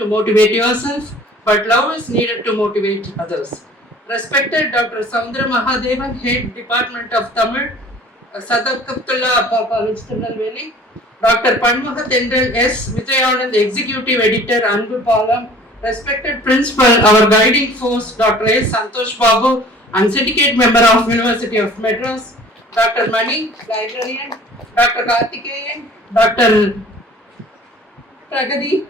to motivate yourself, but love is needed to motivate others. Respected Dr. Soundra Mahadevan, Head Department of Tamil, Sadakaptullah College, Tirunelveli, Dr. Panmuga Tendral S. Vijayanand, Executive Editor, Anbu Palam, respected Principal, our guiding force, Dr. S. Santosh Babu, and Syndicate Member of University of Madras, Dr. Mani, Librarian, Dr. Karthikeyan, Dr. Pragati,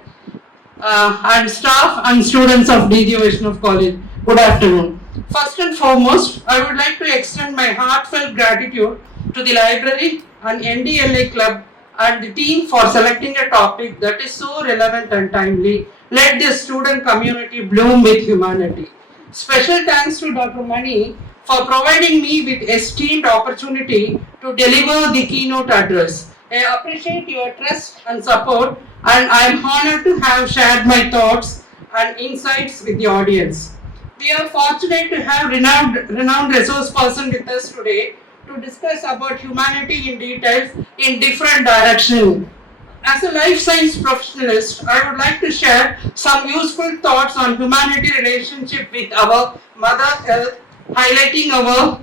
and staff and students of DG Vaishnav College. Good afternoon. First and foremost, I would like to extend my heartfelt gratitude to the library and NDLA Club and the team for selecting a topic that is so relevant and timely. Let the student community bloom with humanity. Special thanks to Dr. Mani for providing me with esteemed opportunity to deliver the keynote address. I appreciate your trust and support, and I am honored to have shared my thoughts and insights with the audience. We are fortunate to have renowned resource person with us today to discuss about humanity in details in different directions. As a life science professionalist, I would like to share some useful thoughts on humanity relationship with our Mother Earth, highlighting our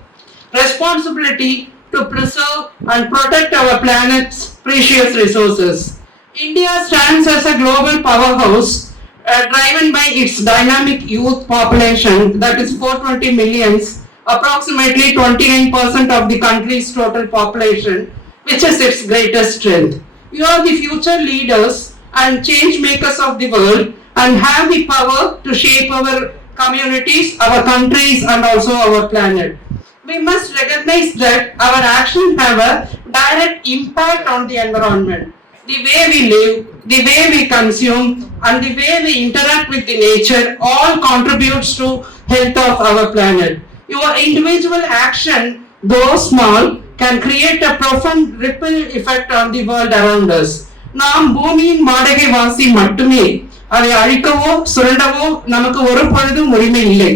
responsibility to preserve and protect our planet's precious resources. India stands as a global powerhouse driven by its dynamic youth population, that is 420 millions, approximately 29% of the country's total population, which is its greatest strength. You are the future leaders and change makers of the world and have the power to shape our communities, our countries, and also our planet. We must recognize that our actions have a direct impact on the environment. The way we live, the way we consume, and the way we interact with the nature all contributes to health of our planet. Your individual action, though small, can create a profound ripple effect on the world around us. நாம் பூமியின் வாடகை வாசி மட்டுமே, அதை அழிக்கவோ சுரண்டவோ நமக்கு ஒரு பொழுதும் உரிமை இல்லை.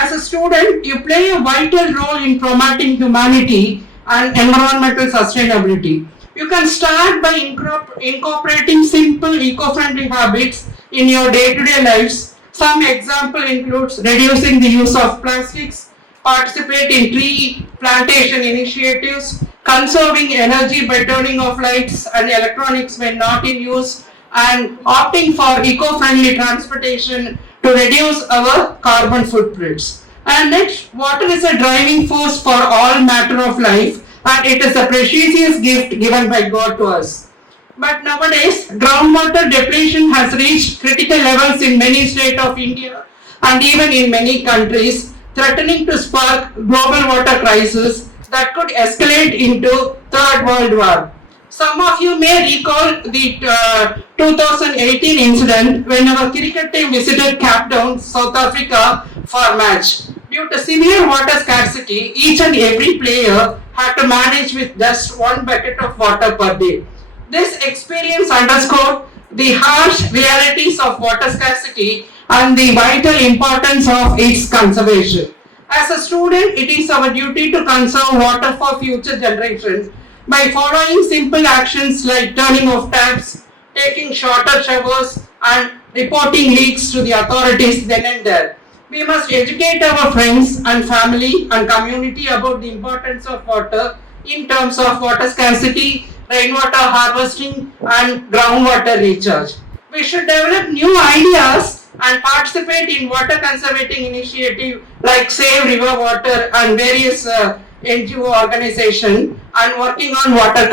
As a student, you play a vital role in promoting humanity and environmental sustainability. You can start by incorporating simple eco-friendly habits in your day-to-day lives. Some example includes reducing the use of plastics, participate in tree plantation initiatives, conserving energy by turning off lights and electronics when not in use, and opting for eco-friendly transportation to reduce our carbon footprints. And next, water is a driving force for all matter of life, and it is a precious gift given by God to us. But nowadays, groundwater depletion has reached critical levels in many states of India and even in many countries, threatening to spark global water crisis that could escalate into Third World War. Some of you may recall the 2018 incident when our cricket team visited Cape Town, South Africa for match. Due to severe water scarcity, each and every player had to manage with just one bucket of water per day. This experience underscored the harsh realities of water scarcity and the vital importance of its conservation. As a student, it is our duty to conserve water for future generations by following simple actions like turning off taps, taking shorter showers, and reporting leaks to the authorities then and there. We must educate our friends and family and community about the importance of water in terms of water scarcity, rainwater harvesting, and groundwater recharge. We should develop new ideas and participate in water conserving initiatives like Save River Water and various NGO organizations and working on water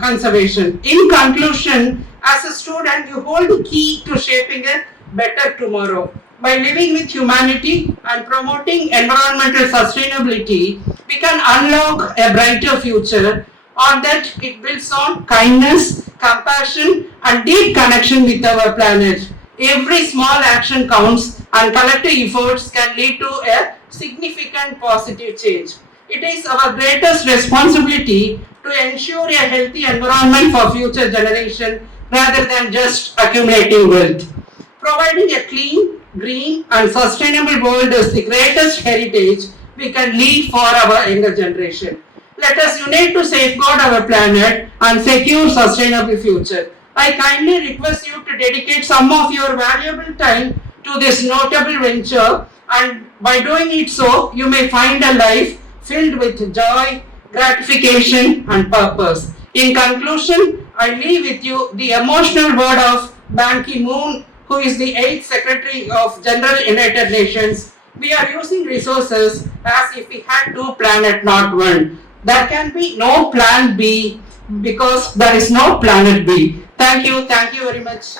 conservation. In conclusion, as a student, you hold the key to shaping a better tomorrow. By living with humanity and promoting environmental sustainability, we can unlock a brighter future. On that, it builds on kindness, compassion, and deep connection with our planet. Every small action counts, and collective efforts can lead to a significant positive change. It is our greatest responsibility to ensure a healthy environment for future generations rather than just accumulating wealth. Providing a clean, green, and sustainable world is the greatest heritage we can leave for our younger generation. Let us unite to safeguard our planet and secure sustainable future. I kindly request you to dedicate some of your valuable time to this notable venture, and by doing it so, you may find a life filled with joy, gratification, and purpose. In conclusion, I leave with you the emotional word of Ban Ki-moon, who is the 8th Secretary of General United Nations. We are using resources as if we had two planets, not one. There can be no plan B because there is no planet B. Thank you very much.